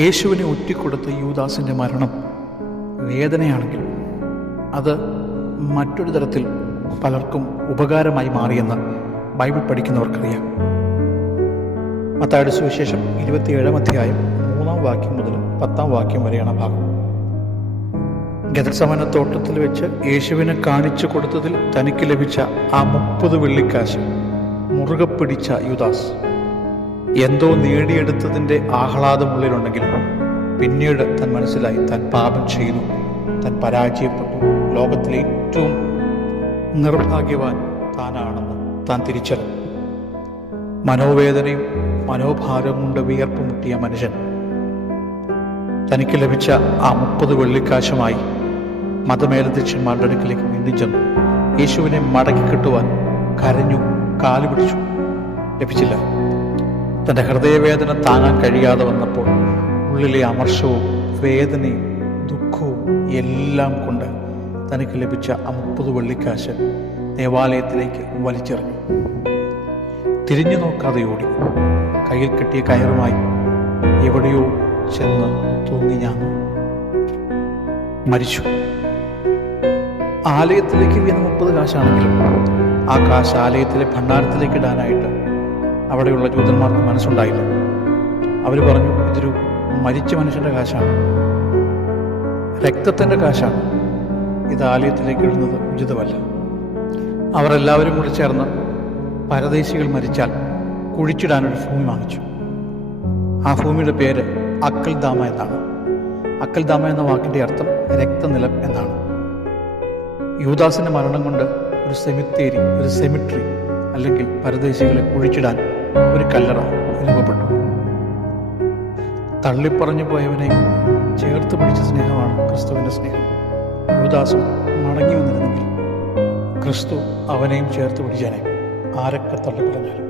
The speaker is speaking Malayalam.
യേശുവിനെ ഒറ്റിക്കൊടുത്ത യൂദാസിൻ്റെ മരണം വേദനയാണെങ്കിൽ അത് മറ്റൊരു തരത്തിൽ പലർക്കും ഉപകാരമായി മാറിയെന്ന് ബൈബിൾ പഠിക്കുന്നവർക്കറിയാം. മത്തായിയുടെ സുവിശേഷം 27-ാം അധ്യായം 3-ാം വാക്യം മുതൽ 10-ാം വാക്യം വരെയാണ് ഭാഗം. ഗെത്സമന തോട്ടത്തിൽ വെച്ച് യേശുവിനെ കാണിച്ചു കൊടുത്തതിൽ തനിക്ക് ലഭിച്ച ആ 30 വെള്ളിക്കാശ് മുറുകെ പിടിച്ച യൂദാസ് എന്തോ നേടിയെടുത്തതിൻ്റെ ആഹ്ലാദമുള്ളിലുണ്ടെങ്കിലും പിന്നീട് താൻ മനസ്സിലായി താൻ പാപം ചെയ്തു, താൻ പരാജയപ്പെട്ടു, ലോകത്തിലെ ഏറ്റവും നിർഭാഗ്യവാൻ താനാണെന്ന് താൻ തിരിച്ചറിഞ്ഞു. മനോവേദനയും മനോഭാരവും കൊണ്ട് വിയർപ്പ് മുട്ടിയ മനുഷ്യൻ തനിക്ക് ലഭിച്ച ആ 30 വെള്ളിക്കാശുമായി മതമേലധ്യക്ഷന്മാരുടെ അടുക്കിലേക്ക് വീണ്ടും ചെന്നു. യേശുവിനെ മടക്കി കിട്ടുവാൻ കരഞ്ഞു, കാലുപിടിച്ചു. ലഭിച്ചില്ല. തൻ്റെ ഹൃദയവേദന താങ്ങാൻ കഴിയാതെ വന്നപ്പോൾ ഉള്ളിലെ അമർഷവും വേദനയും ദുഃഖവും എല്ലാം കൊണ്ട് തനിക്ക് ലഭിച്ച ആ 30 വെള്ളിക്കാശ് ദേവാലയത്തിലേക്ക് വലിച്ചെറിഞ്ഞു. തിരിഞ്ഞു നോക്കാതെ ഓടി. കയ്യിൽ കിട്ടിയ കയറുമായി എവിടെയോ ചെന്ന് തൂങ്ങി ഞാൻ മരിച്ചു. ആലയത്തിലേക്ക് വീണ 30 കാശാണെങ്കിലും ആ കാശ് ആലയത്തിലെ ഭണ്ഡാരത്തിലേക്ക് ഇടാനായിട്ട് അവിടെയുള്ള ജൂതന്മാർക്ക് മനസ്സുണ്ടായില്ല. അവർ പറഞ്ഞു, ഇതൊരു മരിച്ച മനുഷ്യൻ്റെ കാശാണ്, രക്തത്തിൻ്റെ കാശാണ്, ഇത് ആലയത്തിലേക്ക് ഇടുന്നത് ഉചിതമല്ല. അവർ എല്ലാവരും കൂടി ചേർന്ന് പരദേശികൾ മരിച്ചാൽ കുഴിച്ചിടാനൊരു ഭൂമി വാങ്ങിച്ചു. ആ ഭൂമിയുടെ പേര് അക്കൽദാമ എന്നാണ്. അക്കൽദാമ എന്ന വാക്കിൻ്റെ അർത്ഥം രക്തനിലം എന്നാണ്. യൂദാസിൻ്റെ മരണം കൊണ്ട് ഒരു സെമിത്തേരി, ഒരു സെമിട്രി അല്ലെങ്കിൽ പരദേശികളെ കുഴിച്ചിടാൻ ഒരു കല്ലറ രൂപപ്പെട്ടു. തള്ളിപ്പറഞ്ഞു പോയവനെ ചേർത്ത് പിടിച്ച സ്നേഹമാണ് ക്രിസ്തുവിൻ്റെ സ്നേഹം. യൂദാസും മടങ്ങി വന്നിരുന്നെങ്കിൽ ക്രിസ്തു അവനെയും ചേർത്ത് പിടിച്ചാനെ, ആരൊക്കെ തള്ളിപ്പറഞ്ഞാലും.